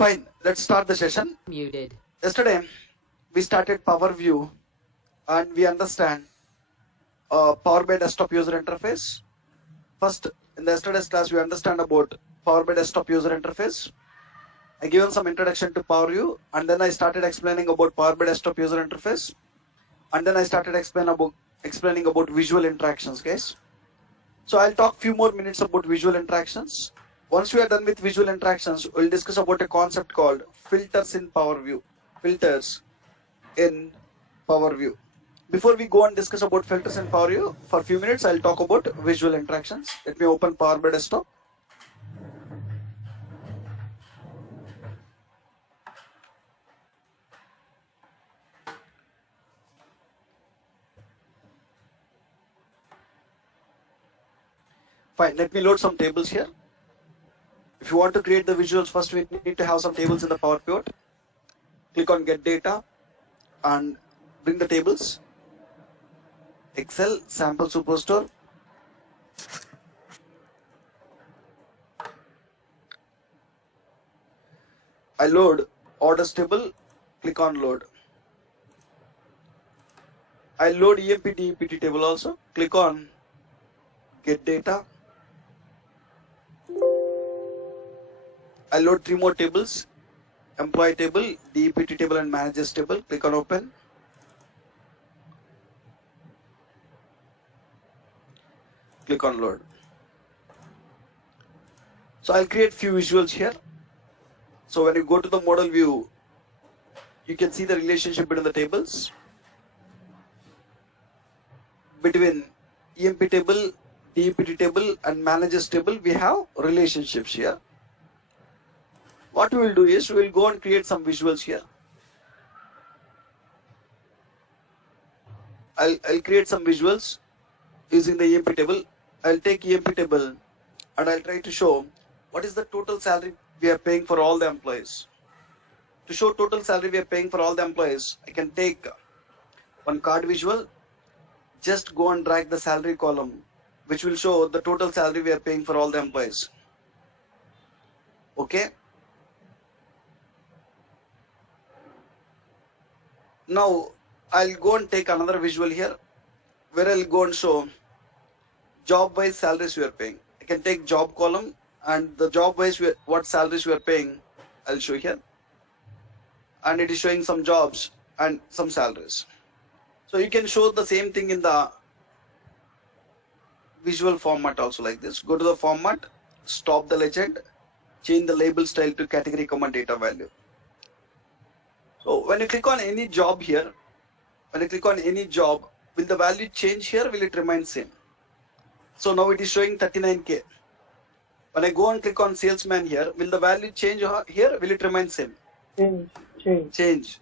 Fine, let's start the session. Muted. Yesterday, we started Power View and we understand Power BI desktop user interface. First, in the yesterday's class, we understand about Power BI desktop user interface. I given some introduction to Power View and then I started explaining about Power BI desktop user interface. And then I started explaining about visual interactions, guys. So I'll talk few more minutes about visual interactions. Once we are done with visual interactions, we'll discuss about a concept called filters in Power View. Filters in Power View. Before we go and discuss about filters in Power View, for a few minutes I'll talk about visual interactions. Let me open Power BI desktop. Fine, let me load some tables here. If you want to create the visuals, first we need to have some tables in the Power Pivot. Click on Get Data and bring the tables. Excel, Sample Superstore. I load Orders table, click on Load. I load EMP DEPT table also, click on Get Data. I load 3 more tables, Employee table, DEPT table and Managers table, click on Open. Click on Load. So I'll create few visuals here. So when you go to the model view, you can see the relationship between the tables. Between EMP table, DEPT table and Managers table, we have relationships here. What we will do is, we will go and create some visuals here. I'll create some visuals using the EMP table. I'll take EMP table and I'll try to show what is the total salary we are paying for all the employees. To show total salary we are paying for all the employees, I can take one card visual, just go and drag the salary column, which will show the total salary we are paying for all the employees. Okay. Now I'll go and take another visual here where I'll go and show job wise salaries we are paying. I can take job column and the job wise what salaries we are paying I'll show here, and it is showing some jobs and some salaries. So you can show the same thing in the visual format also like this. Go to the format, stop the legend, change the label style to category, comma, data value. So when you click on any job here, when you click on any job, will the value change here? Will it remain same? So now it is showing 39K. When I go and click on salesman here, will the value change here? Will it remain same? Change.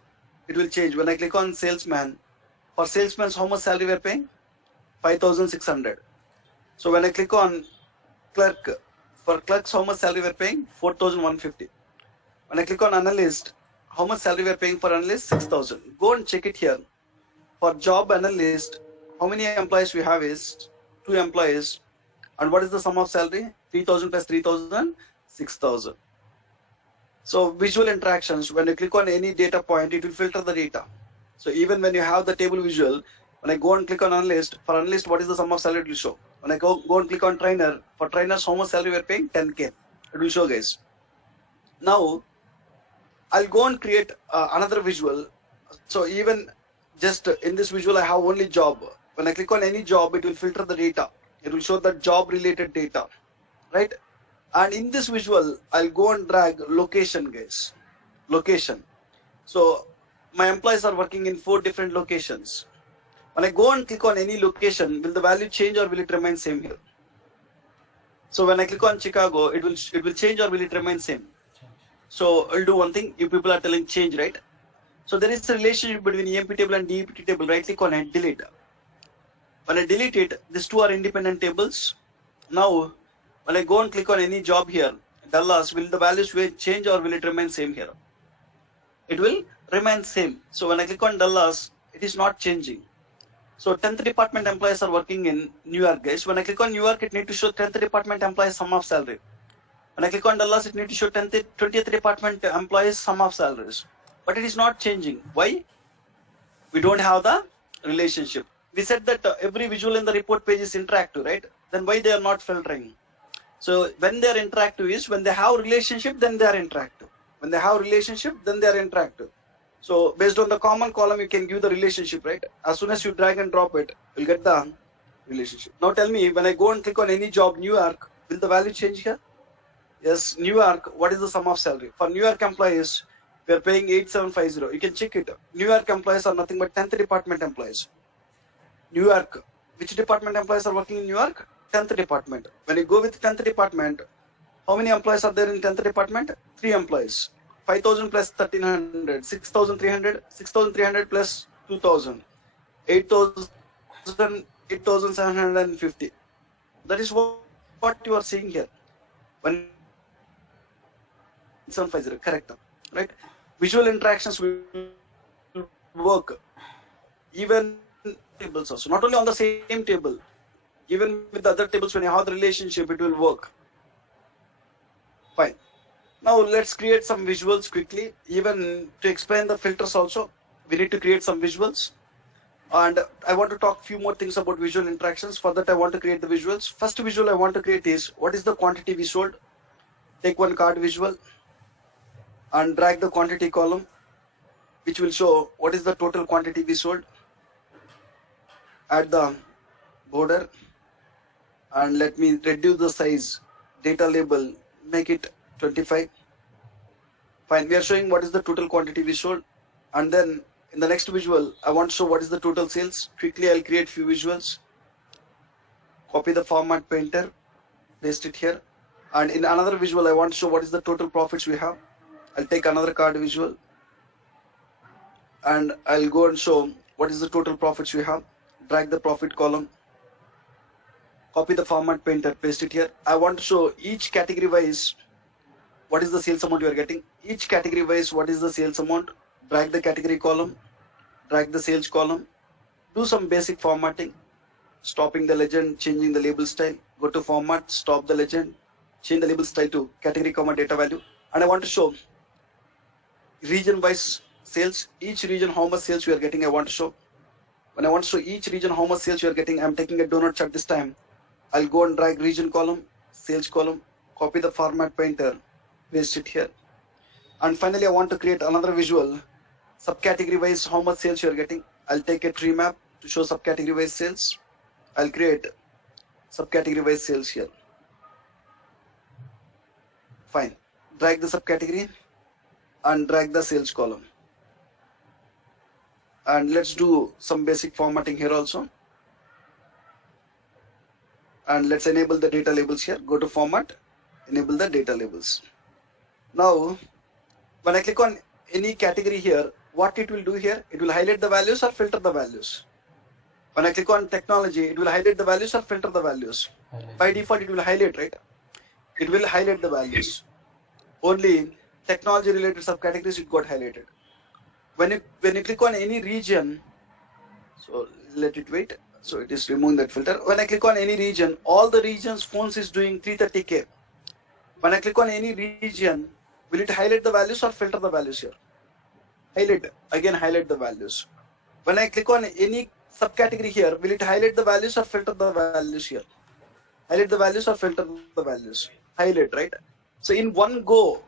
It will change. When I click on salesman, for salesmen, how much salary we are paying? 5,600. So when I click on clerk, for clerks, how much salary we are paying? 4,150. When I click on analyst, how much salary we are paying for analyst? 6,000. Go and check it here. For job analyst, how many employees we have is 2 employees. And what is the sum of salary? 3,000 plus 3,000, 6,000. So visual interactions, when you click on any data point, it will filter the data. So even when you have the table visual, when I go and click on analyst, for analyst, what is the sum of salary it will show. When I go and click on trainer, for trainers, how much salary we are paying? 10K. It will show, guys. Now, I'll go and create another visual. So even just in this visual, I have only job. When I click on any job, it will filter the data. It will show the job related data, right? And in this visual, I'll go and drag location, guys. Location. So my employees are working in 4 different locations. When I go and click on any location, will the value change or will it remain same here? So when I click on Chicago, it will change or will it remain same? So I'll do one thing. You people are telling change, right? So there is a relationship between EMP table and DEPT table. Right click on it, delete. When I delete it, these 2 are independent tables. Now, when I go and click on any job here, Dallas, will the values change or will it remain same here? It will remain same. So when I click on Dallas, it is not changing. So 10th department employees are working in New York, guys. When I click on New York, it need to show 10th department employees sum of salary. When I click on Dallas, it needs to show 20th department employees sum of salaries. But it is not changing. Why? We don't have the relationship. We said that every visual in the report page is interactive, right? Then why they are not filtering? So when they are interactive is when they have relationship, then they are interactive. When they have relationship, then they are interactive. So based on the common column, you can give the relationship, right? As soon as you drag and drop it, you'll get the relationship. Now tell me, when I go and click on any job, New York, will the value change here? Yes, New York, what is the sum of salary? For New York employees, we are paying 8750. You can check it. New York employees are nothing but 10th department employees. New York, which department employees are working in New York? 10th department. When you go with 10th department, how many employees are there in 10th department? 3 employees. 5,000 plus 1,300, 6,300, 6,300 plus 2,000, 8,000, 8,750. That is what you are seeing here. When 750, correct, right? Visual interactions will work even tables also, not only on the same table, even with the other tables. When you have the relationship, it will work. Fine. Now let's create some visuals quickly. Even to explain the filters also, we need to create some visuals. And I want to talk few more things about visual interactions. For that, I want to create the visuals. First visual I want to create is, what is the quantity we sold? Take one card visual and drag the quantity column, which will show what is the total quantity we sold. Add the border and let me reduce the size. Data label, make it 25. Fine, we are showing what is the total quantity we sold. And then in the next visual, I want to show what is the total sales. Quickly, I'll create few visuals. Copy the format painter, paste it here. And in another visual, I want to show what is the total profits we have. I'll take another card visual. And I'll go and show what is the total profits we have. Drag the profit column. Copy the format painter, paste it here. I want to show each category wise what is the sales amount you are getting. Each category wise what is the sales amount. Drag the category column, drag the sales column. Do some basic formatting, stopping the legend, changing the label style. Go to format, stop the legend, change the label style to category, data value. And I want to show region wise sales. Each region how much sales you are getting I want to show. When I want to show each region how much sales you are getting, I'm taking a donut chart this time. I'll go and drag region column, sales column, copy the format painter, paste it here. And finally, I want to create another visual, subcategory wise how much sales you are getting. I'll take a tree map to show subcategory wise sales. I'll create subcategory wise sales here. Fine. Drag the subcategory and drag the sales column. And let's do some basic formatting here also. And let's enable the data labels here. Go to format, enable the data labels. Now, when I click on any category here, what it will do here, it will highlight the values or filter the values. When I click on technology, it will highlight the values or filter the values. By default, it will highlight, right? It will highlight the values. Only technology related subcategories it got highlighted. When you click on any region, so let it wait. So it is removing that filter. When I click on any region, all the regions phones is doing 330K. When I click on any region, will it highlight the values or filter the values here? Highlight, again highlight the values. When I click on any subcategory here, will it highlight the values or filter the values here? Highlight the values or filter the values? Highlight, right? So in one go,